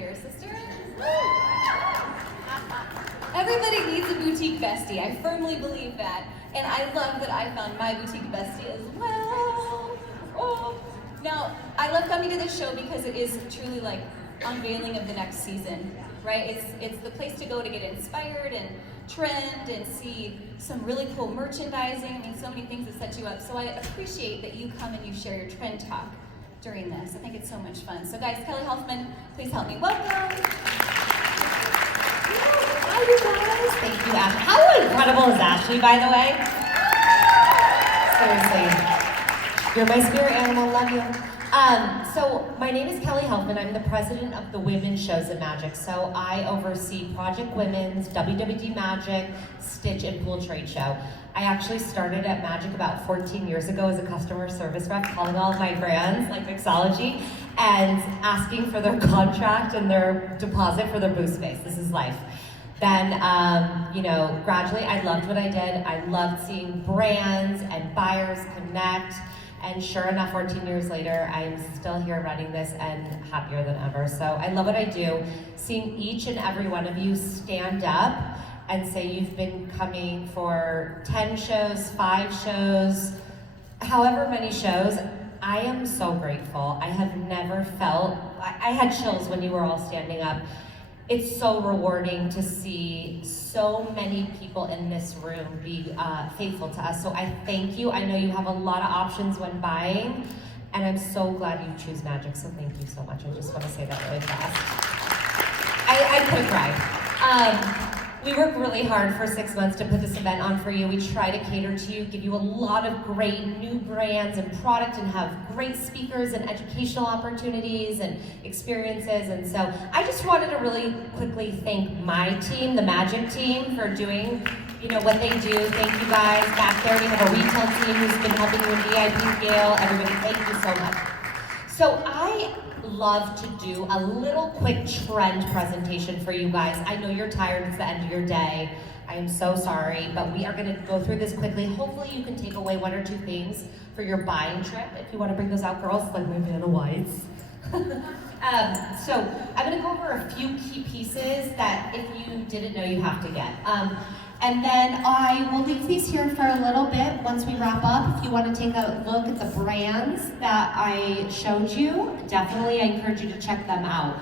here, sister. Everybody needs a boutique bestie. I firmly believe that. And I love that I found my boutique bestie as well. Oh. Now, I love coming to this show because it is truly like unveiling of the next season, right? It's the place to go to get inspired and trend and see some really cool merchandising. I mean, so many things that set you up. So I appreciate that you come and you share your trend talk during this. I think it's so much fun. So guys, Kelly Hoffman, please help me welcome. Hi, you guys. Thank you, Ashley. How incredible is Ashley, by the way? Seriously. You're my spirit animal, love you. So my name is Kelly Helfman. I'm the president of the Women's Shows at Magic. So I oversee Project Women's, WWD Magic, Stitch, and Pool Trade Show. I actually started at Magic about 14 years ago as a customer service rep, calling all of my brands, like Mixology, and asking for their contract and their deposit for their booth space. This is life. Then, gradually I loved what I did. I loved seeing brands and buyers connect. And sure enough, 14 years later, I'm still here running this and happier than ever. So I love what I do. Seeing each and every one of you stand up and say you've been coming for 10 shows, 5 shows, however many shows, I am so grateful. I have never felt, I had chills when you were all standing up. It's so rewarding to see so many people in this room be faithful to us. So I thank you. I know you have a lot of options when buying, and I'm so glad you choose Magic, so thank you so much. I just want to say that really fast. I could have cried. We work really hard for 6 months to put this event on for you. We try to cater to you, give you a lot of great new brands and product, and have great speakers and educational opportunities and experiences. And so I just wanted to really quickly thank my team, the Magic team, for doing what they do. Thank you guys. Back there we have a retail team who's been helping you in VIP Gale. Everybody, thank you so much. So I love to do a little quick trend presentation for you guys. I know you're tired, it's the end of your day. I am so sorry, but we are gonna go through this quickly. Hopefully you can take away 1 or 2 things for your buying trip. If you wanna bring those out, girls, like my Vanna Whites. So I'm gonna go over a few key pieces that if you didn't know you have to get. And then I will leave these here for a little bit once we wrap up. If you want to take a look at the brands that I showed you, definitely I encourage you to check them out.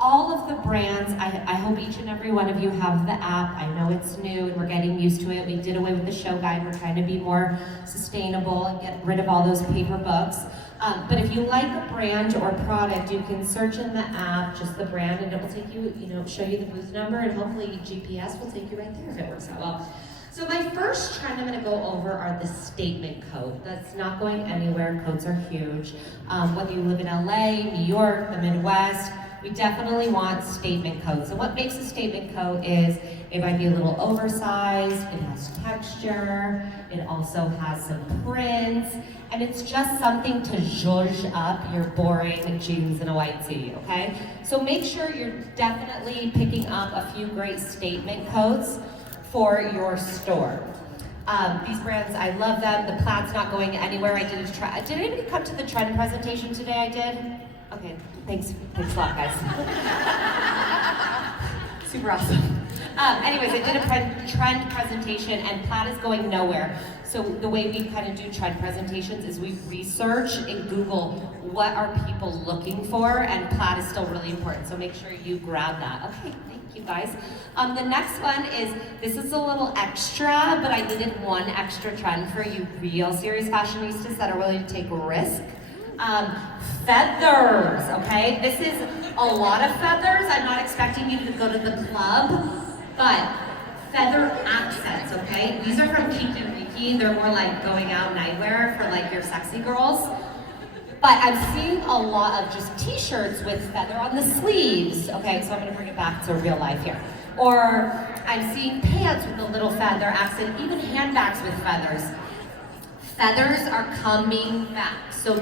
All of the brands, I hope each and every one of you have the app. I know it's new and we're getting used to it. We did away with the show guide. We're trying to be more sustainable and get rid of all those paper books. But if you like a brand or product, you can search in the app, just the brand, and it will take you, show you the booth number, and hopefully GPS will take you right there if it works out well. So my first trend I'm gonna go over are the statement coat. That's not going anywhere, coats are huge. Whether you live in LA, New York, the Midwest, we definitely want statement coats. So what makes a statement coat is it might be a little oversized, it has texture, it also has some prints, and it's just something to zhuzh up your boring jeans and a white tee, okay? So make sure you're definitely picking up a few great statement coats for your store. These brands, I love them. The plaid's not going anywhere. I did a try. Did anybody come to the trend presentation today? I did? Okay, thanks a lot, guys. Super awesome. Anyways, I did a trend presentation, and plaid is going nowhere. So the way we kind of do trend presentations is we research and Google what are people looking for, and plaid is still really important. So make sure you grab that. Okay, thank you guys. The next one is, this is a little extra, but I needed one extra trend for you real serious fashionistas that are willing to take a risk. Feathers, okay? This is a lot of feathers. I'm not expecting you to go to the club, but feather accents, okay? These are from Kiki and Riki. They're more like going out nightwear for like your sexy girls. But I'm seeing a lot of just t-shirts with feather on the sleeves, okay? So I'm gonna bring it back to real life here. Or I'm seeing pants with a little feather accent, even handbags with feathers. Feathers are coming back. So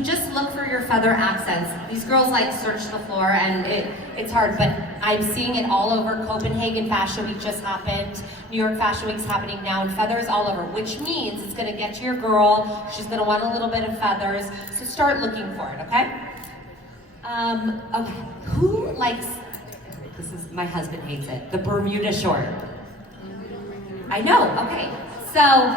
just look for your feather accents. These girls like search the floor, and it's hard, but I'm seeing it all over. Copenhagen Fashion Week just happened. New York Fashion Week's happening now, and feathers all over, which means it's gonna get to your girl. She's gonna want a little bit of feathers, so start looking for it, okay? Okay, Who likes, this is, my husband hates it, the Bermuda short? I know, okay. So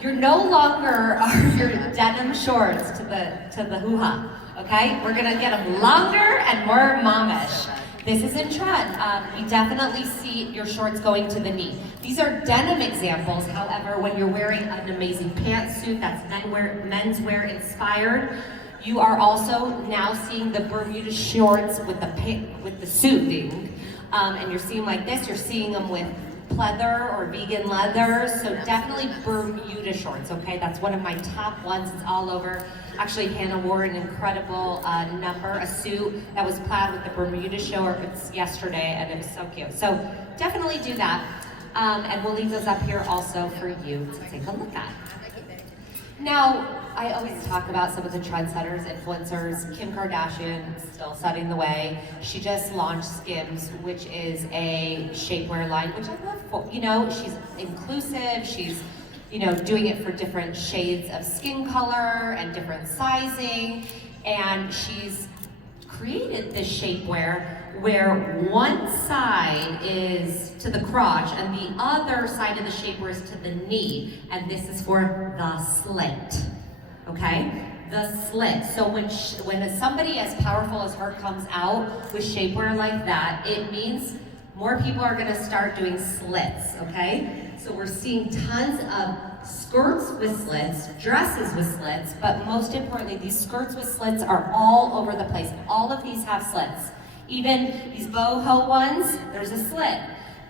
you're no longer are your denim shorts to the hoo-ha, okay? We're gonna get them longer and more momish. This is in trend. We definitely see your shorts going to the knee. These are denim examples, however, when you're wearing an amazing pantsuit that's menswear inspired, you are also now seeing the Bermuda shorts with the suiting. And you're seeing like this, you're seeing them with pleather or vegan leather, so definitely Bermuda shorts, okay? That's one of my top ones, it's all over. Actually, Hannah wore an incredible a suit that was plaid with the Bermuda shorts yesterday, and it was so cute. So definitely do that, and we'll leave those up here also for you to take a look at. Now, I always talk about some of the trendsetters, influencers. Kim Kardashian still setting the way. She just launched Skims, which is a shapewear line, which I love. You know, she's inclusive. She's, you know, doing it for different shades of skin color and different sizing. And she's created this shapewear where one side is to the crotch and the other side of the shapewear is to the knee, and this is for the slit, okay? The slit. So when somebody as powerful as her comes out with shapewear like that, it means more people are gonna start doing slits, okay? So we're seeing tons of skirts with slits, dresses with slits, but most importantly, these skirts with slits are all over the place. All of these have slits. Even these boho ones, there's a slit.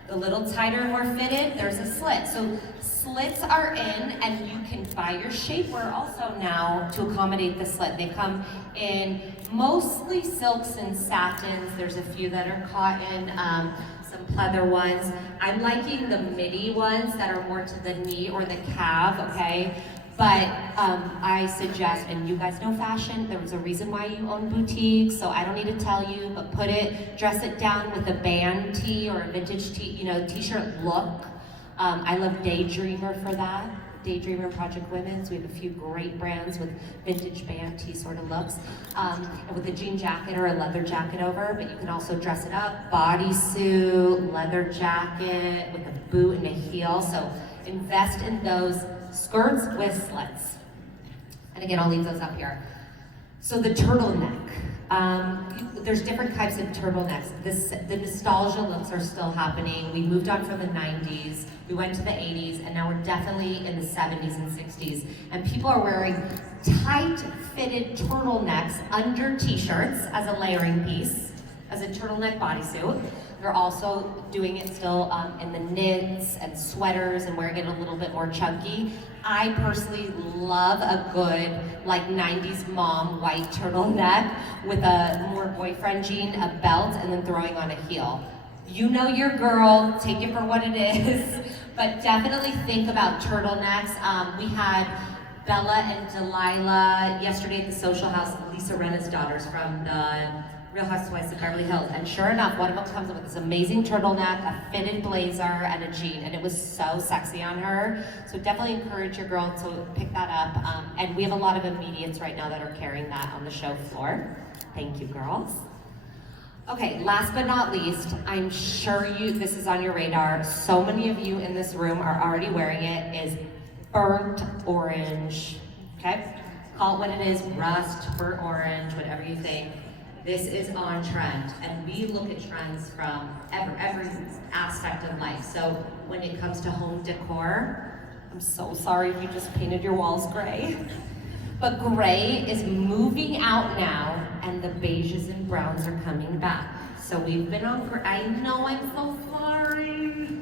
The little tighter and more fitted, there's a slit. So slits are in, and you can buy your shapewear also now to accommodate the slit. They come in mostly silks and satins. There's a few that are cotton, some pleather ones. I'm liking the midi ones that are more to the knee or the calf, okay? But I suggest, and you guys know fashion, there was a reason why you own boutiques, so I don't need to tell you, but dress it down with a band tee or a vintage tee, you know, t-shirt look. I love Daydreamer for that. Daydreamer Project Women's. We have a few great brands with vintage band tee sort of looks. And with a jean jacket or a leather jacket over, but you can also dress it up. Bodysuit, leather jacket with a boot and a heel. So invest in those skirts with slits. And again, I'll leave those up here. So the turtleneck. There's different types of turtlenecks. The nostalgia looks are still happening. We moved on from the 90s, we went to the 80s, and now we're definitely in the 70s and 60s. And people are wearing tight fitted turtlenecks under t-shirts as a layering piece, as a turtleneck bodysuit. They're also doing it still in the knits and sweaters and wearing it a little bit more chunky. I personally love a good, like 90s mom white turtleneck with a more boyfriend jean, a belt, and then throwing on a heel. You know your girl, take it for what it is, but definitely think about turtlenecks. We had Bella and Delilah yesterday at the Social House, Lisa Rinna's daughters from the Real Housewives of Beverly Hills, and sure enough, one of them comes up with this amazing turtleneck, a fitted blazer, and a jean, and it was so sexy on her. So definitely encourage your girl to pick that up. And we have a lot of immediates right now that are carrying that on the show floor. Thank you, girls. Okay, last but not least, I'm sure this is on your radar. So many of you in this room are already wearing it, is burnt orange, okay? Call it what it is, rust, burnt orange, whatever you think. This is on trend, and we look at trends from every aspect of life. So when it comes to home decor, I'm so sorry if you just painted your walls gray, but gray is moving out now, and the beiges and browns are coming back. So we've been on, I know, I'm so sorry.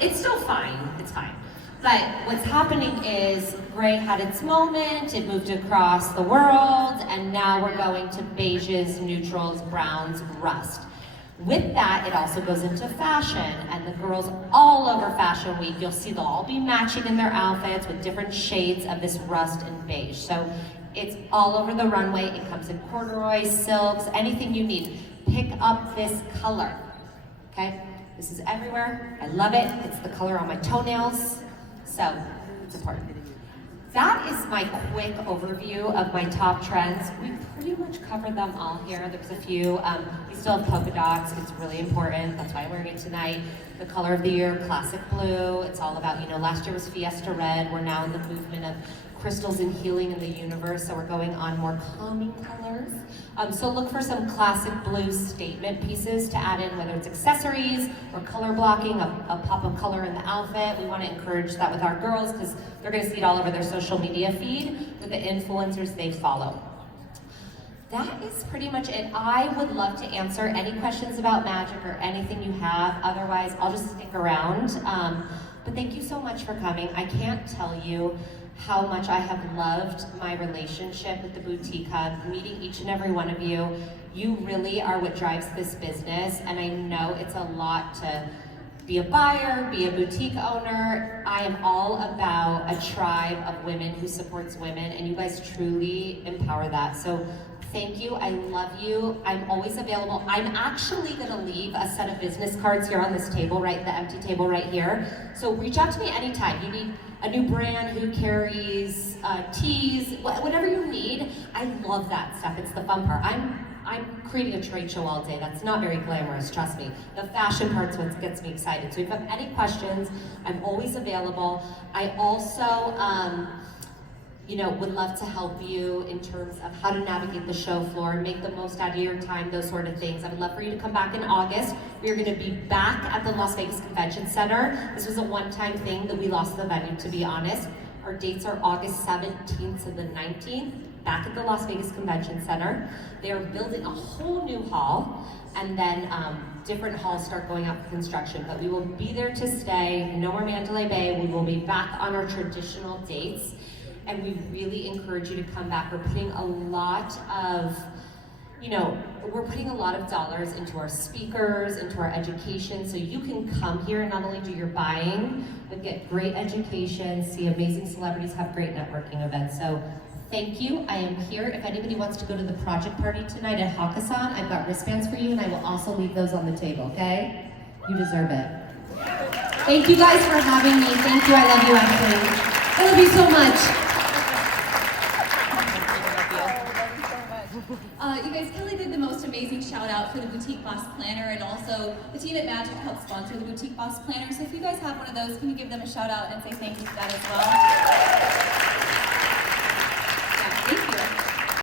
It's still fine, it's fine. But what's happening is gray had its moment, it moved across the world, and now we're going to beiges, neutrals, browns, rust. With that, it also goes into fashion, and the girls all over Fashion Week, you'll see they'll all be matching in their outfits with different shades of this rust and beige. So it's all over the runway, it comes in corduroy, silks, anything you need. Pick up this color, okay? This is everywhere, I love it, it's the color on my toenails. So, it's important. that is my quick overview of my top trends. We pretty much covered them all here. There's a few. We still have polka dots. It's really important. That's why I'm wearing it tonight. The color of the year, classic blue. It's all about, last year was Fiesta Red. We're now in the movement of crystals and healing in the universe, so we're going on more calming colors. So look for some classic blue statement pieces to add in, whether it's accessories or color blocking, a pop of color in the outfit. We want to encourage that with our girls because they're going to see it all over their social media feed with the influencers they follow. That is pretty much it. I would love to answer any questions about magic or anything you have. Otherwise, I'll just stick around. But thank you so much for coming. I can't tell you how much I have loved my relationship with the Boutique Hub, meeting each and every one of you. You really are what drives this business, and I know it's a lot to be a buyer, be a boutique owner. I am all about a tribe of women who supports women, and you guys truly empower that. So thank you, I love you. I'm always available. I'm actually gonna leave a set of business cards here on this table, right, the empty table right here. So reach out to me anytime. You need a new brand who carries teas, whatever you need. I love that stuff, it's the fun part. I'm creating a trade show all day. That's not very glamorous, trust me. The fashion part's what gets me excited. So if you have any questions, I'm always available. I also, would love to help you in terms of how to navigate the show floor, make the most out of your time, those sort of things. I would love for you to come back in August. We are going to be back at the Las Vegas Convention Center. This was a one-time thing that we lost the venue, to be honest. Our dates are August 17th to the 19th, back at the Las Vegas Convention Center. They are building a whole new hall, and then different halls start going out for construction, but we will be there to stay. No more Mandalay Bay. We will be back on our traditional dates. And we really encourage you to come back. We're putting a lot of, dollars into our speakers, into our education, so you can come here and not only do your buying, but get great education, see amazing celebrities, have great networking events. So thank you, I am here. If anybody wants to go to the project party tonight at Hakkasan, I've got wristbands for you, and I will also leave those on the table, okay? You deserve it. Thank you guys for having me. Thank you, I love you, Ashley. I love you so much. You guys, Kelly did the most amazing shout out for the Boutique Boss Planner, and also the team at Magic helped sponsor the Boutique Boss Planner. So if you guys have one of those, can you give them a shout out and say thank you for that as well? Yeah, thank you.